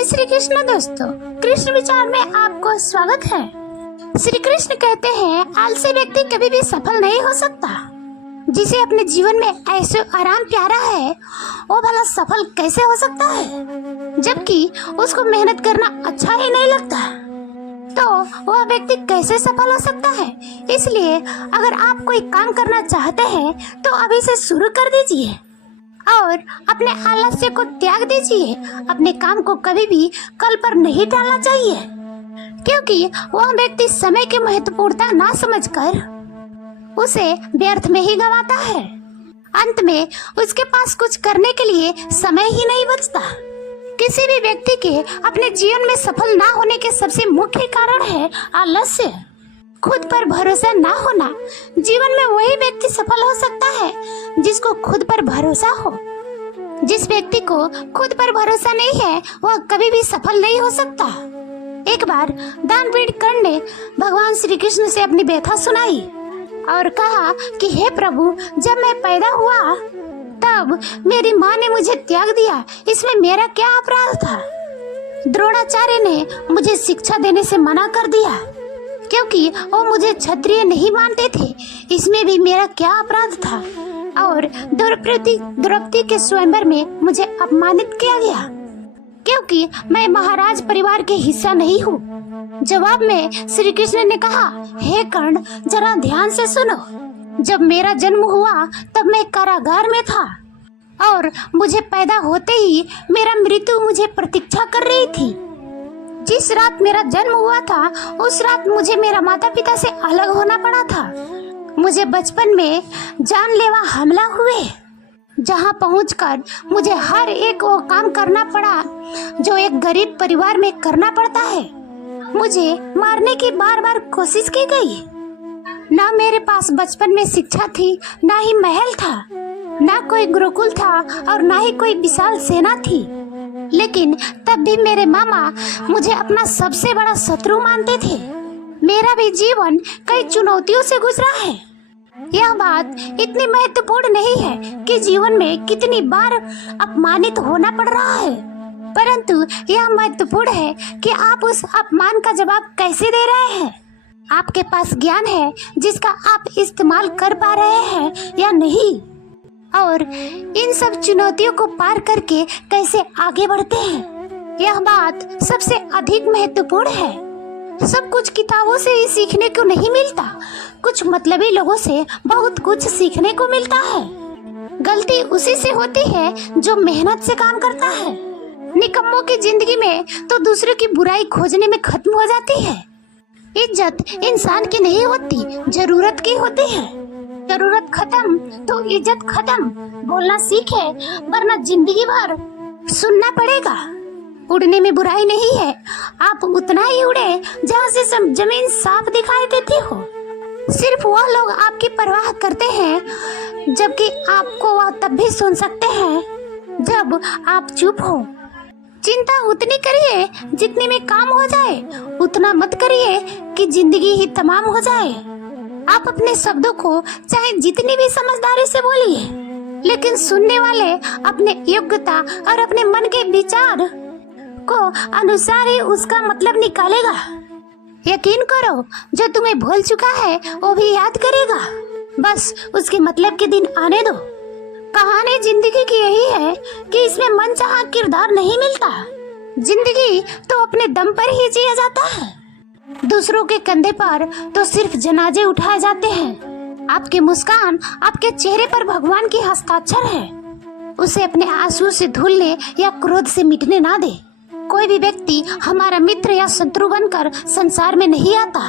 जय श्री कृष्ण दोस्तों, कृष्ण विचार में आपको स्वागत है। श्री कृष्ण कहते हैं आलसी व्यक्ति कभी भी सफल नहीं हो सकता। जिसे अपने जीवन में ऐसे आराम प्यारा है वो भला सफल कैसे हो सकता है, जबकि उसको मेहनत करना अच्छा ही नहीं लगता। तो वह व्यक्ति कैसे सफल हो सकता है। इसलिए अगर आप कोई काम करना चाहते हैं तो अभी से शुरू कर दीजिए और अपने आलस्य को त्याग दीजिए। अपने काम को कभी भी कल पर नहीं टालना चाहिए, क्योंकि वह व्यक्ति समय की महत्वपूर्णता ना समझकर उसे व्यर्थ में ही गंवाता है। अंत में उसके पास कुछ करने के लिए समय ही नहीं बचता। किसी भी व्यक्ति के अपने जीवन में सफल ना होने के सबसे मुख्य कारण है आलस्य, खुद पर भरोसा ना होना। जीवन में वही व्यक्ति सफल हो सकता है जिसको खुद पर भरोसा हो। जिस व्यक्ति को खुद पर भरोसा नहीं है वह कभी भी सफल नहीं हो सकता। एक बार दानवीर कर्ण ने भगवान श्री कृष्ण से अपनी व्यथा सुनाई और कहा कि हे प्रभु, जब मैं पैदा हुआ तब मेरी माँ ने मुझे त्याग दिया, इसमें मेरा क्या अपराध था। द्रोणाचार्य ने मुझे शिक्षा देने से मना कर दिया क्योंकि वो मुझे क्षत्रिय नहीं मानते थे, इसमें भी मेरा क्या अपराध था। और द्रौपदी के स्वयंवर में मुझे अपमानित किया गया क्योंकि मैं महाराज परिवार के हिस्सा नहीं हूँ। जवाब में श्री कृष्ण ने कहा, हे कर्ण, जरा ध्यान से सुनो। जब मेरा जन्म हुआ तब मैं कारागार में था और मुझे पैदा होते ही मेरा मृत्यु मुझे प्रतीक्षा कर रही थी। जिस रात मेरा जन्म हुआ था उस रात मुझे मेरा माता पिता से अलग होना पड़ा था। मुझे बचपन में जानलेवा हमला हुए, जहां पहुंचकर मुझे हर एक वो काम करना पड़ा जो एक गरीब परिवार में करना पड़ता है। मुझे मारने की बार बार कोशिश की गई। ना मेरे पास बचपन में शिक्षा थी, ना ही महल था, ना कोई गुरुकुल था और ना ही कोई विशाल सेना थी। लेकिन तब भी मेरे मामा मुझे अपना सबसे बड़ा शत्रु मानते थे। मेरा भी जीवन कई चुनौतियों से गुजरा है। यह बात इतनी महत्वपूर्ण नहीं है कि जीवन में कितनी बार अपमानित होना पड़ रहा है, परंतु यह महत्वपूर्ण है कि आप उस अपमान का जवाब कैसे दे रहे हैं। आपके पास ज्ञान है जिसका आप इस्तेमाल कर पा रहे हैं या नहीं, और इन सब चुनौतियों को पार करके कैसे आगे बढ़ते हैं, यह बात सबसे अधिक महत्वपूर्ण है। सब कुछ किताबों से ही सीखने को नहीं मिलता, कुछ मतलबी लोगों से बहुत कुछ सीखने को मिलता है। गलती उसी से होती है जो मेहनत से काम करता है। निकम्मों की जिंदगी में तो दूसरों की बुराई खोजने में खत्म हो जाती है। इज्जत इंसान की नहीं होती, जरूरत की होती है। जरूरत खत्म तो इज्जत खत्म। बोलना सीखे वरना जिंदगी भर सुनना पड़ेगा। उड़ने में बुराई नहीं है, आप उतना ही उड़े जहाँ से जमीन साफ दिखाई देती हो। सिर्फ वह लोग आपकी परवाह करते हैं, जबकि आपको वह तब भी सुन सकते हैं जब आप चुप हो। चिंता उतनी करिए जितनी में काम हो जाए, उतना मत करिए कि जिंदगी ही तमाम हो जाए। आप अपने शब्दों को चाहे जितनी भी समझदारी से बोलिए, लेकिन सुनने वाले अपने योग्यता और अपने मन के विचार को अनुसार ही उसका मतलब निकालेगा। यकीन करो, जो तुम्हें भूल चुका है वो भी याद करेगा। बस उसके मतलब के दिन आने दो। कहानी जिंदगी की यही है कि इसमें मनचाहा किरदार नहीं मिलता। जिंदगी तो अपने दम पर ही जिया जाता है। दूसरों के कंधे पर तो सिर्फ जनाजे उठाए जाते हैं। आपकी मुस्कान, आपके चेहरे पर भगवान की हस्ताक्षर है। उसे अपने आंसू से धुलने या क्रोध से मिटने ना दे। कोई भी व्यक्ति हमारा मित्र या शत्रु बनकर संसार में नहीं आता।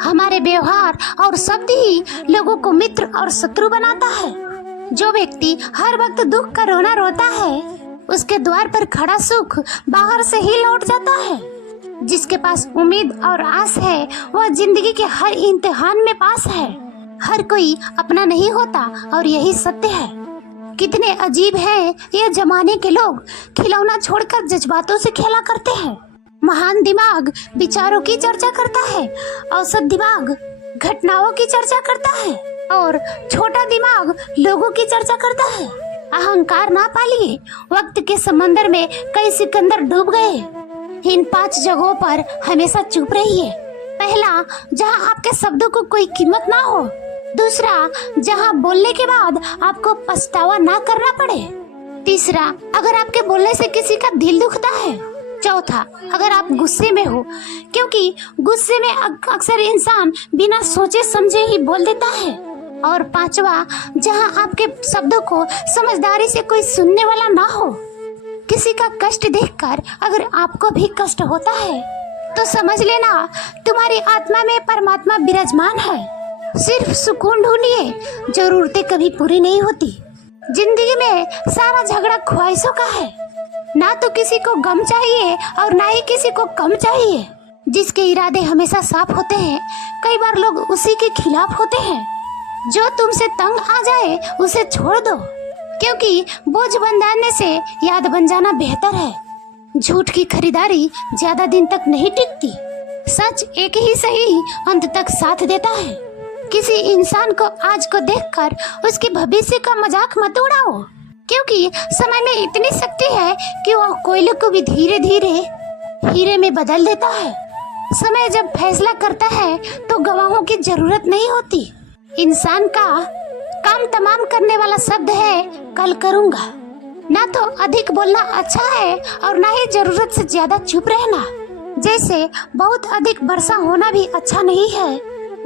हमारे व्यवहार और शब्द ही लोगों को मित्र और शत्रु बनाता है। जो व्यक्ति हर वक्त दुख का रोना रोता है, उसके द्वार पर खड़ा सुख बाहर से ही लौट जाता है। जिसके पास उम्मीद और आस है वह जिंदगी के हर इम्तिहान में पास है। हर कोई अपना नहीं होता और यही सत्य है। कितने अजीब हैं ये जमाने के लोग, खिलौना छोड़कर जज्बातों से खेला करते हैं। महान दिमाग विचारों की चर्चा करता है, औसत दिमाग घटनाओं की चर्चा करता है और छोटा दिमाग लोगों की चर्चा करता है। अहंकार ना पालिए। वक्त के समंदर में कई सिकंदर डूब गए। इन 5 जगहों पर हमेशा चुप रहिए। पहला, जहाँ आपके शब्दों को कोई कीमत ना हो। दूसरा, जहाँ बोलने के बाद आपको पछतावा ना करना पड़े। तीसरा, अगर आपके बोलने से किसी का दिल दुखता है। चौथा, अगर आप गुस्से में हो, क्योंकि गुस्से में अक्सर इंसान बिना सोचे समझे ही बोल देता है। और पांचवा, जहां आपके शब्दों को समझदारी से कोई सुनने वाला ना हो। किसी का कष्ट देखकर अगर आपको भी कष्ट होता है तो समझ लेना तुम्हारी आत्मा में परमात्मा विराजमान है। सिर्फ सुकून ढूंढिए, जरूरतें कभी पूरी नहीं होती। जिंदगी में सारा झगड़ा ख्वाहिशों का है। ना तो किसी को गम चाहिए और ना ही किसी को कम चाहिए। जिसके इरादे हमेशा साफ होते हैं, कई बार लोग उसी के खिलाफ होते हैं। जो तुमसे तंग आ जाए उसे छोड़ दो, क्योंकि बोझ बंधाने से याद बन जाना बेहतर है। झूठ की खरीदारी ज्यादा दिन तक नहीं टिकती। सच एक ही सही अंत तक साथ देता है। किसी इंसान को आज को देखकर उसके भविष्य का मजाक मत उड़ाओ, क्योंकि समय में इतनी शक्ति है कि वह कोयले को भी धीरे धीरे हीरे में बदल देता है। समय जब फैसला करता है तो गवाहों की जरूरत नहीं होती। इंसान का काम तमाम करने वाला शब्द है कल करूँगा। ना तो अधिक बोलना अच्छा है और ना ही जरूरत से ज्यादा चुप रहना। जैसे बहुत अधिक वर्षा होना भी अच्छा नहीं है,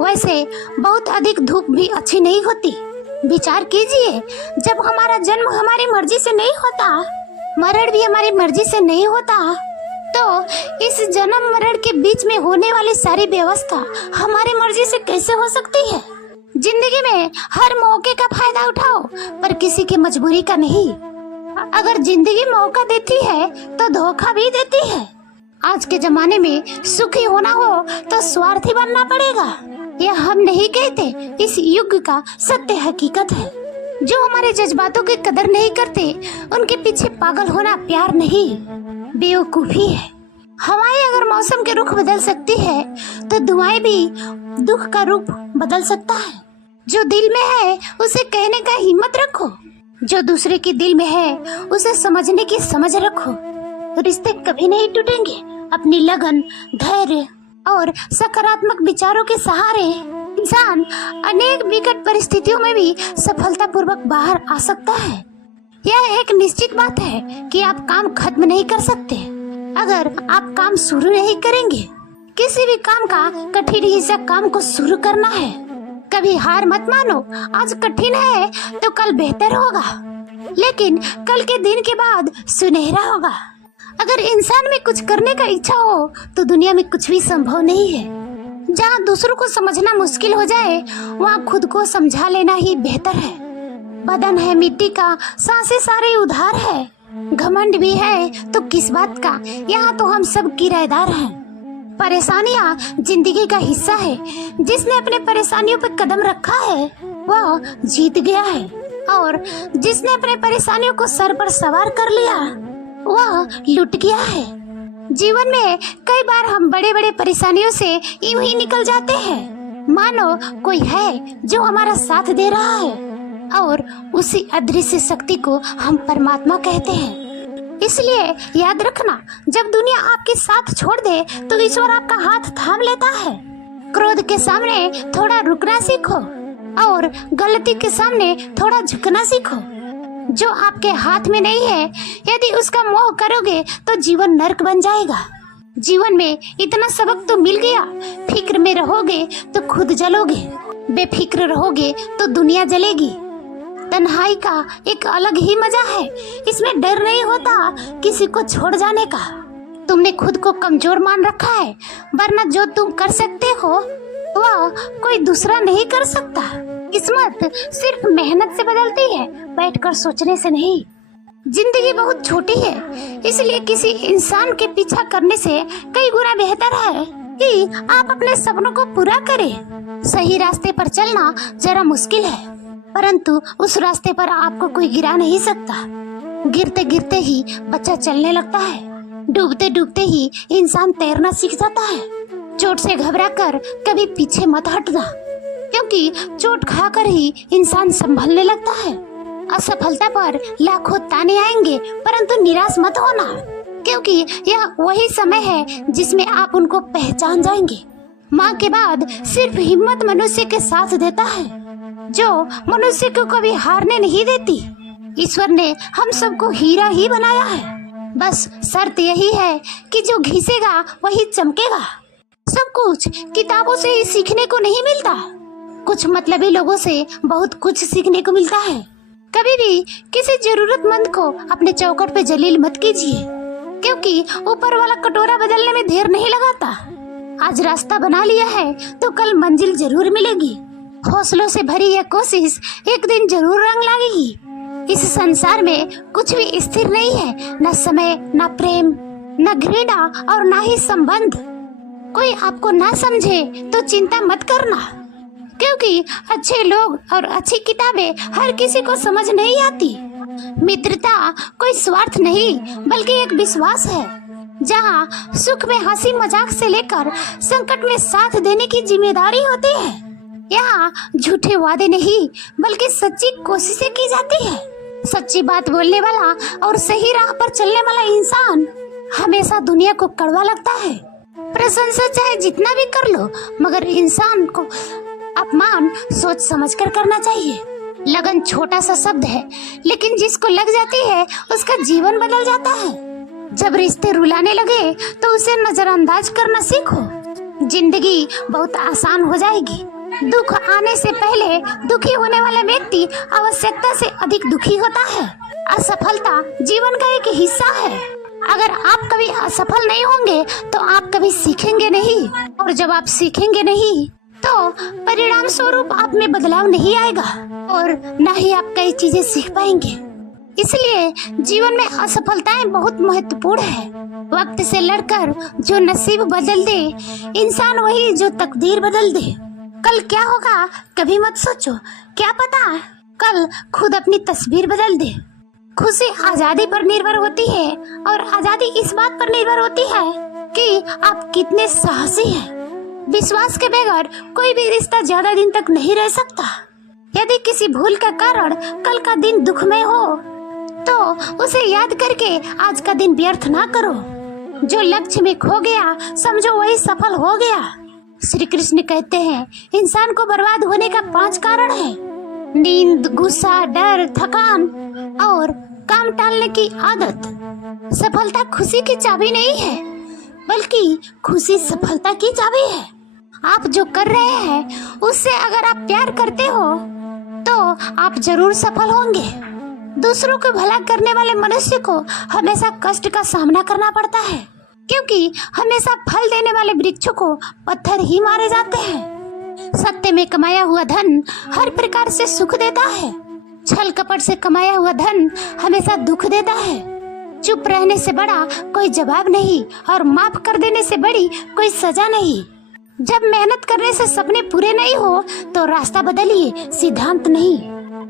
वैसे बहुत अधिक धूप भी अच्छी नहीं होती। विचार कीजिए, जब हमारा जन्म हमारी मर्जी से नहीं होता, मरण भी हमारी मर्जी से नहीं होता, तो इस जन्म मरण के बीच में होने वाली सारी व्यवस्था हमारी मर्जी से कैसे हो सकती है। जिंदगी में हर मौके का फायदा उठाओ, पर किसी की मजबूरी का नहीं। अगर जिंदगी मौका देती है तो धोखा भी देती है। आज के जमाने में सुखी होना हो तो स्वार्थी बनना पड़ेगा। यह हम नहीं कहते, इस युग का सत्य हकीकत है। जो हमारे जज्बातों की कदर नहीं करते, उनके पीछे पागल होना प्यार नहीं, बेवकूफी है। हवाएं अगर मौसम के रुख बदल सकती है तो दुआएं भी दुख का रूप बदल सकता है। जो दिल में है उसे कहने का हिम्मत रखो। जो दूसरे के दिल में है उसे समझने की समझ रखो। रिश्ते कभी नहीं टूटेंगे। अपनी लगन, धैर्य और सकारात्मक विचारों के सहारे इंसान अनेक विकट परिस्थितियों में भी सफलतापूर्वक बाहर आ सकता है। यह एक निश्चित बात है कि आप काम खत्म नहीं कर सकते अगर आप काम शुरू नहीं करेंगे। किसी भी काम का कठिन हिस्सा काम को शुरू करना है। कभी हार मत मानो। आज कठिन है तो कल बेहतर होगा, लेकिन कल के दिन के बाद सुनहरा होगा। अगर इंसान में कुछ करने का इच्छा हो तो दुनिया में कुछ भी संभव नहीं है। जहाँ दूसरों को समझना मुश्किल हो जाए, वहाँ खुद को समझा लेना ही बेहतर है। बदन है मिट्टी का, सांसें सारे उधार है। घमंड भी है तो किस बात का, यहाँ तो हम सब किराएदार हैं। परेशानियाँ जिंदगी का हिस्सा है। जिसने अपने परेशानियों पर कदम रखा है वह जीत गया है, और जिसने अपने परेशानियों को सर पर सवार कर लिया वह लुट गया है। जीवन में कई बार हम बड़े बड़े परेशानियों से यूं ही निकल जाते हैं, मानो कोई है जो हमारा साथ दे रहा है, और उसी अदृश्य शक्ति को हम परमात्मा कहते हैं। इसलिए याद रखना, जब दुनिया आपके साथ छोड़ दे तो ईश्वर आपका हाथ थाम लेता है। क्रोध के सामने थोड़ा रुकना सीखो और गलती के सामने थोड़ा झुकना सीखो। जो आपके हाथ में नहीं है, यदि उसका मोह करोगे तो जीवन नर्क बन जाएगा। जीवन में इतना सबक तो मिल गया, फिक्र में रहोगे तो खुद जलोगे, बेफिक्र रहोगे तो दुनिया जलेगी। तन्हाई का एक अलग ही मजा है। इसमें डर नहीं होता किसी को छोड़ जाने का। तुमने खुद को कमजोर मान रखा है, वरना जो तुम कर सकते हो वह कोई दूसरा नहीं कर सकता। किस्मत सिर्फ मेहनत से बदलती है, बैठकर सोचने से नहीं। जिंदगी बहुत छोटी है, इसलिए किसी इंसान के पीछा करने से कई गुना बेहतर है कि आप अपने सपनों को पूरा करें। सही रास्ते पर चलना जरा मुश्किल है, परंतु उस रास्ते पर आपको कोई गिरा नहीं सकता। गिरते गिरते ही बच्चा चलने लगता है, डूबते डूबते ही इंसान तैरना सीख जाता है। चोट से घबराकर कभी पीछे मत हटना, क्योंकि चोट खाकर ही इंसान संभलने लगता है। असफलता पर लाखों ताने आएंगे, परंतु निराश मत होना, क्योंकि यह वही समय है जिसमें आप उनको पहचान जाएंगे। माँ के बाद सिर्फ हिम्मत मनुष्य के साथ देता है, जो मनुष्य को कभी हारने नहीं देती। ईश्वर ने हम सबको हीरा ही बनाया है, बस शर्त यही है कि जो घिसेगा वही चमकेगा। सब कुछ किताबों से ही सीखने को नहीं मिलता, कुछ मतलबी लोगों से बहुत कुछ सीखने को मिलता है। कभी भी किसी जरूरतमंद को अपने चौखट पे जलील मत कीजिए, क्योंकि ऊपर वाला कटोरा बदलने में देर नहीं लगाता। आज रास्ता बना लिया है तो कल मंजिल जरूर मिलेगी। हौसलों से भरी यह कोशिश एक दिन जरूर रंग लाएगी। इस संसार में कुछ भी स्थिर नहीं है, न समय, न प्रेम, न घृणा और न ही संबंध। कोई आपको ना समझे तो चिंता मत करना, क्योंकि अच्छे लोग और अच्छी किताबें हर किसी को समझ नहीं आती। मित्रता कोई स्वार्थ नहीं बल्कि एक विश्वास है, जहाँ सुख में हंसी मजाक से लेकर संकट में साथ देने की जिम्मेदारी होती है। यहाँ झूठे वादे नहीं बल्कि सच्ची कोशिशें की जाती है। सच्ची बात बोलने वाला और सही राह पर चलने वाला इंसान हमेशा दुनिया को कड़वा लगता है। प्रशंसा चाहे जितना भी कर लो, मगर इंसान को अपमान सोच समझ कर करना चाहिए। लगन छोटा सा शब्द है, लेकिन जिसको लग जाती है उसका जीवन बदल जाता है। जब रिश्ते रुलाने लगे तो उसे नजरअंदाज करना सीखो, जिंदगी बहुत आसान हो जाएगी। दुख आने से पहले दुखी होने वाला व्यक्ति आवश्यकता से अधिक दुखी होता है। असफलता जीवन का एक हिस्सा है। अगर आप कभी असफल नहीं होंगे तो आप कभी सीखेंगे नहीं, और जब आप सीखेंगे नहीं तो परिणाम स्वरूप आप में बदलाव नहीं आएगा और न ही आप कई चीजें सीख पाएंगे। इसलिए जीवन में असफलताएं बहुत महत्वपूर्ण है। वक्त से लड़कर जो नसीब बदल दे, इंसान वही जो तकदीर बदल दे। कल क्या होगा कभी मत सोचो, क्या पता कल खुद अपनी तस्वीर बदल दे। खुशी आजादी पर निर्भर होती है, और आजादी इस बात पर निर्भर होती है कि आप कितने साहसी हैं। विश्वास के बगैर कोई भी रिश्ता ज्यादा दिन तक नहीं रह सकता। यदि किसी भूल का कारण कल का दिन दुखमय हो तो उसे याद करके आज का दिन व्यर्थ ना करो। जो लक्ष्य में खो गया समझो वही सफल हो गया। श्री कृष्ण कहते हैं इंसान को बर्बाद होने का 5 कारण है: नींद, गुस्सा, डर, थकान और काम टालने की आदत। सफलता खुशी की चाबी नहीं है, बल्कि खुशी सफलता की चाबी है। आप जो कर रहे हैं उससे अगर आप प्यार करते हो तो आप जरूर सफल होंगे। दूसरों को भला करने वाले मनुष्य को हमेशा कष्ट का सामना करना पड़ता है, क्योंकि हमेशा फल देने वाले वृक्षों को पत्थर ही मारे जाते हैं। सत्य में कमाया हुआ धन हर प्रकार से सुख देता है, छल कपट से कमाया हुआ धन हमेशा दुख देता है। चुप रहने से बड़ा कोई जवाब नहीं, और माफ कर देने से बड़ी कोई सजा नहीं। जब मेहनत करने से सपने पूरे नहीं हो तो रास्ता बदलिए, सिद्धांत नहीं,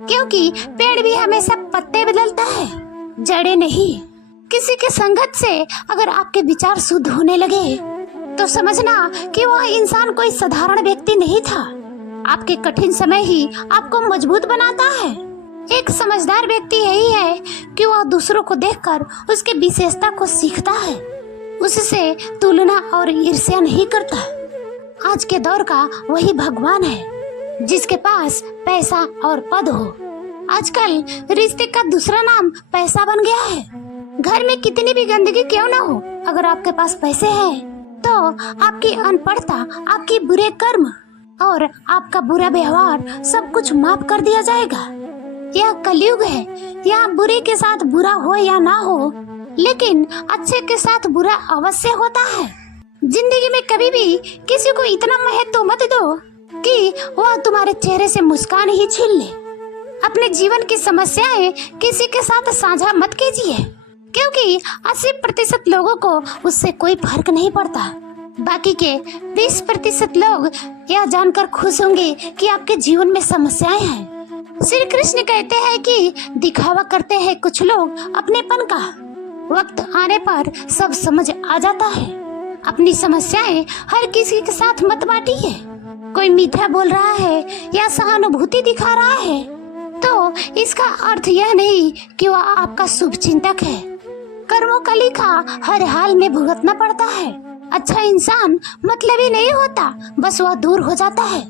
क्योंकि पेड़ भी हमेशा पत्ते बदलता है, जड़ें नहीं। किसी के संगत से अगर आपके विचार शुद्ध होने लगे तो समझना कि वह इंसान कोई साधारण व्यक्ति नहीं था। आपके कठिन समय ही आपको मजबूत बनाता है। एक समझदार व्यक्ति यही है कि वह दूसरों को देखकर उसके विशेषता को सीखता है, उससे तुलना और ईर्ष्या नहीं करता। आज के दौर का वही भगवान है जिसके पास पैसा और पद हो। आजकल रिश्ते का दूसरा नाम पैसा बन गया है। घर में कितनी भी गंदगी क्यों ना हो, अगर आपके पास पैसे हैं तो आपकी अनपढ़ता, आपकी बुरे कर्म और आपका बुरा व्यवहार सब कुछ माफ कर दिया जाएगा। यह कलयुग है, यहाँ बुरे के साथ बुरा हो या ना हो, लेकिन अच्छे के साथ बुरा अवश्य होता है। जिंदगी में कभी भी किसी को इतना महत्व मत दो कि वह तुम्हारे चेहरे से मुस्कान ही छीन ले। अपने जीवन की समस्याएं किसी के साथ साझा मत कीजिए, क्योंकि 80% लोगों को उससे कोई फर्क नहीं पड़ता। बाकी के 20% लोग यह जानकर खुश होंगे कि आपके जीवन में समस्याएं हैं। श्री कृष्ण कहते हैं कि दिखावा करते हैं कुछ लोग अपनेपन का, वक्त आने पर सब समझ आ जाता है। अपनी समस्याएं हर किसी के साथ मत बांटिए। कोई मीठा बोल रहा है या सहानुभूति दिखा रहा है तो इसका अर्थ यह नहीं कि वह आपका शुभ चिंतक है। कर्मों का लेखा हर हाल में भुगतना पड़ता है। अच्छा इंसान मतलबी नहीं होता, बस वह दूर हो जाता है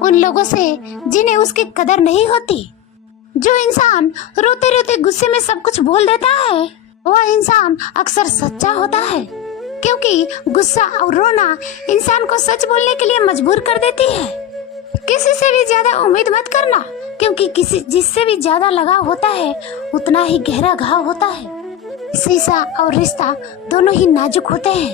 उन लोगों से जिन्हें उसकी कदर नहीं होती। जो इंसान रोते रोते गुस्से में सब कुछ बोल देता है, वह इंसान अक्सर सच्चा होता है, क्योंकि गुस्सा और रोना इंसान को सच बोलने के लिए मजबूर कर देती है। किसी से भी ज्यादा उम्मीद मत करना, क्योंकि जिससे भी ज्यादा लगाव होता है उतना ही गहरा घाव होता है। शीशा और रिश्ता दोनों ही नाजुक होते हैं,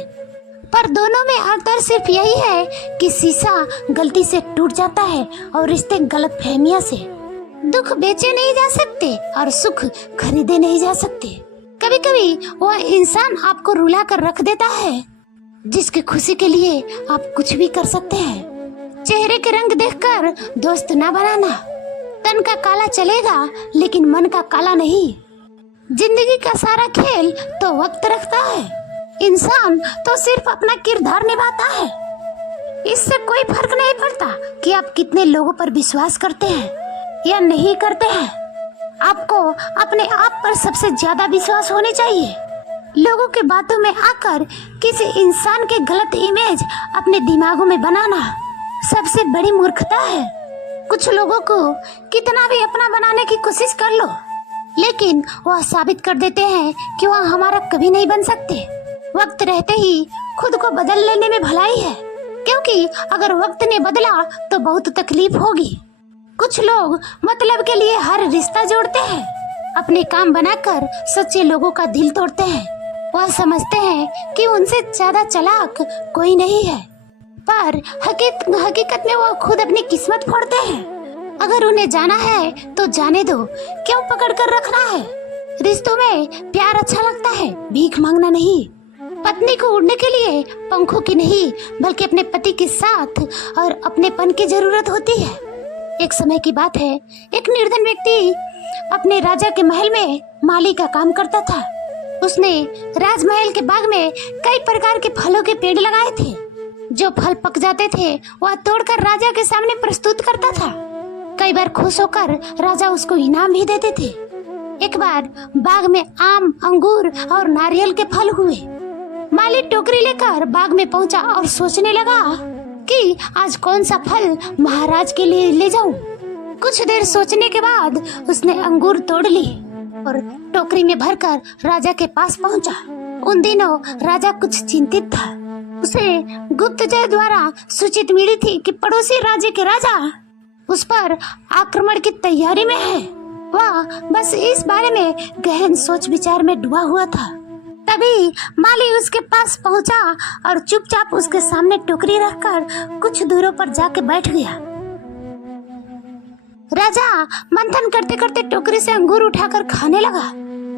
पर दोनों में अंतर सिर्फ यही है कि शीशा गलती से टूट जाता है और रिश्ते गलत फहमिया से। दुख बेचे नहीं जा सकते और सुख खरीदे नहीं जा सकते। कभी कभी वह इंसान आपको रुला कर रख देता है जिसकी खुशी के लिए आप कुछ भी कर सकते हैं। चेहरे के रंग देखकर दोस्त ना बनाना। तन का काला चलेगा लेकिन मन का काला नहीं। जिंदगी का सारा खेल तो वक्त रखता है, इंसान तो सिर्फ अपना किरदार निभाता है। इससे कोई फर्क नहीं पड़ता कि आप कितने लोगों पर विश्वास करते हैं या नहीं करते हैं। आपको अपने आप पर सबसे ज्यादा विश्वास होनी चाहिए। लोगों के बातों में आकर किसी इंसान के गलत इमेज अपने दिमागों में बनाना सबसे बड़ी मूर्खता है। कुछ लोगों को कितना भी अपना बनाने की कोशिश कर लो, लेकिन वह साबित कर देते हैं कि वह हमारा कभी नहीं बन सकते। वक्त रहते ही खुद को बदल लेने में भलाई है, क्योंकि अगर वक्त ने बदला तो बहुत तकलीफ होगी। कुछ लोग मतलब के लिए हर रिश्ता जोड़ते हैं, अपने काम बनाकर सच्चे लोगों का दिल तोड़ते हैं। वह समझते हैं कि उनसे ज्यादा चालाक कोई नहीं है, पर हकीकत में वह खुद अपनी किस्मत फोड़ते हैं। अगर उन्हें जाना है तो जाने दो, क्यों पकड़ कर रखना है। रिश्तों में प्यार अच्छा लगता है, भीख मांगना नहीं। पत्नी को उड़ने के लिए पंखों की नहीं बल्कि अपने पति के साथ और अपनेपन की जरूरत होती है। एक समय की बात है, एक निर्धन व्यक्ति अपने राजा के महल में माली का काम करता था। उसने राजमहल के बाग में कई प्रकार के फलों के पेड़ लगाए थे। जो फल पक जाते थे वह तोड़कर राजा के सामने प्रस्तुत करता था। कई बार खुश होकर राजा उसको इनाम भी देते थे। एक बार बाग में आम, अंगूर और नारियल के फल हुए। माली टोकरी लेकर बाग में पहुंचा और सोचने लगा कि आज कौन सा फल महाराज के लिए ले जाऊं। कुछ देर सोचने के बाद उसने अंगूर तोड़ ली और टोकरी में भरकर राजा के पास पहुंचा। उन दिनों राजा कुछ चिंतित था। उसे गुप्तचर द्वारा सूचित मिली थी कि पड़ोसी राज्य के राजा उस पर आक्रमण की तैयारी में है। वह बस इस बारे में गहन सोच विचार में डूबा हुआ था। तभी माली उसके पास पहुंचा और चुपचाप उसके सामने टोकरी रखकर कुछ दूरों पर जाके बैठ गया। राजा मंथन करते करते टोकरी से अंगूर उठाकर खाने लगा।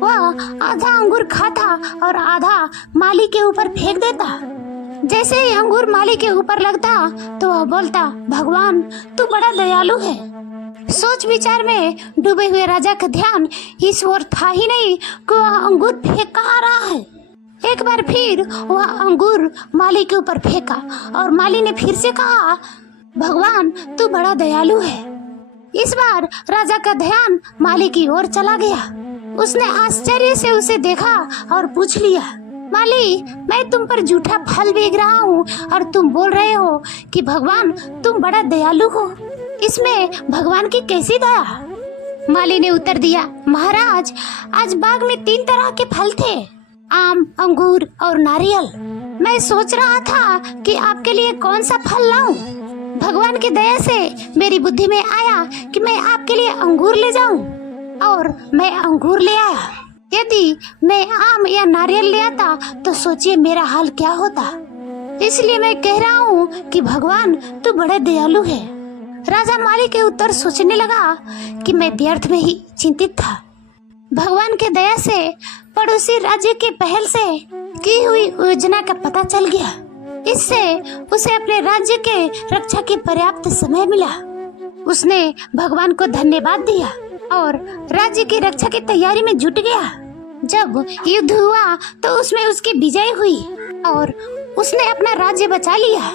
वह आधा अंगूर खाता और आधा माली के ऊपर फेंक देता। जैसे ही अंगूर माली के ऊपर लगता तो वह बोलता, भगवान तू बड़ा दयालु है। सोच विचार में डूबे हुए राजा का ध्यान इस ओर था ही नहीं कि वह अंगूर फेंक कहाँ रहा है। एक बार फिर वह अंगूर माली के ऊपर फेंका और माली ने फिर से कहा, भगवान तू बड़ा दयालु है। इस बार राजा का ध्यान माली की ओर चला गया। उसने आश्चर्य से उसे देखा और पूछ लिया, माली मैं तुम पर झूठा फल बेच रहा हूँ और तुम बोल रहे हो कि भगवान तुम बड़ा दयालु हो। इसमें भगवान की कैसी दया। माली ने उत्तर दिया, महाराज आज बाग में 3 तरह के फल थे, आम, अंगूर और नारियल। मैं सोच रहा था कि आपके लिए कौन सा फल लाऊं। भगवान की दया से मेरी बुद्धि में आया कि मैं आपके लिए अंगूर ले जाऊं और मैं अंगूर ले आया। यदि मैं आम या नारियल ले आता तो सोचिए मेरा हाल क्या होता। इसलिए मैं कह रहा हूँ कि भगवान तू बड़े दयालु है। राजा माली के उत्तर सोचने लगा कि मैं व्यर्थ में ही चिंतित था। भगवान के दया से पड़ोसी राज्य की पहल से की हुई योजना का पता चल गया। इससे उसे अपने राज्य के रक्षा की पर्याप्त समय मिला। उसने भगवान को धन्यवाद दिया और राज्य की रक्षा की तैयारी में जुट गया। जब युद्ध हुआ तो उसमें उसकी विजय हुई और उसने अपना राज्य बचा लिया।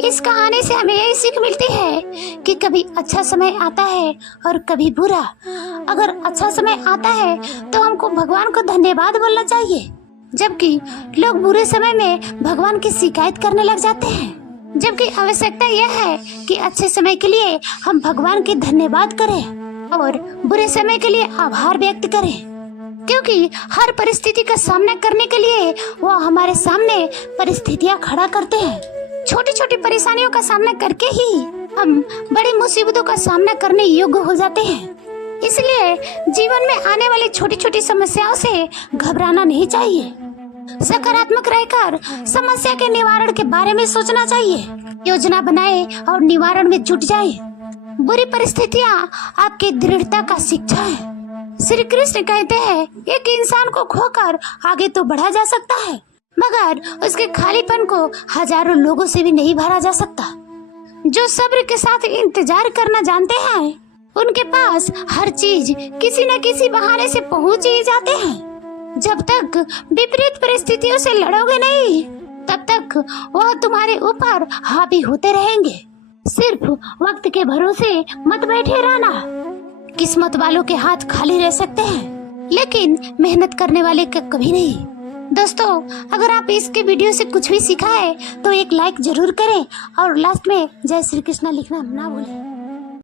इस कहानी से हमें यही सीख मिलती है कि कभी अच्छा समय आता है और कभी बुरा। अगर अच्छा समय आता है तो हमको भगवान को धन्यवाद बोलना चाहिए, जबकि लोग बुरे समय में भगवान की शिकायत करने लग जाते हैं। जबकि आवश्यकता यह है कि अच्छे समय के लिए हम भगवान की धन्यवाद करें और बुरे समय के लिए आभार व्यक्त करें, क्योंकि हर परिस्थिति का सामना करने के लिए वो हमारे सामने परिस्थितियां खड़ा करते हैं। छोटी छोटी परेशानियों का सामना करके ही हम बड़ी मुसीबतों का सामना करने योग्य हो जाते हैं। इसलिए जीवन में आने वाली छोटी छोटी समस्याओं से घबराना नहीं चाहिए। सकारात्मक रहकर समस्या के निवारण के बारे में सोचना चाहिए, योजना बनाए और निवारण में जुट जाए। बुरी परिस्थितियाँ आपकी दृढ़ता का शिक्षा है। श्री कृष्ण कहते हैं, एक इंसान को खोकर आगे तो बढ़ा जा सकता है, मगर उसके खालीपन को हजारों लोगों से भी नहीं भरा जा सकता। जो सब्र के साथ इंतजार करना जानते हैं, उनके पास हर चीज किसी न किसी बहाने से पहुंच ही जाते हैं। जब तक विपरीत परिस्थितियों से लड़ोगे नहीं, तब तक वह तुम्हारे ऊपर हावी होते रहेंगे। सिर्फ वक्त के भरोसे मत बैठे रहना। किस्मत वालों के हाथ खाली रह सकते हैं, लेकिन मेहनत करने वाले का कभी नहीं। दोस्तों, अगर आप इसके वीडियो से कुछ भी सीखा है तो एक लाइक जरूर करें और लास्ट में जय श्री कृष्णा लिखना ना भूलें।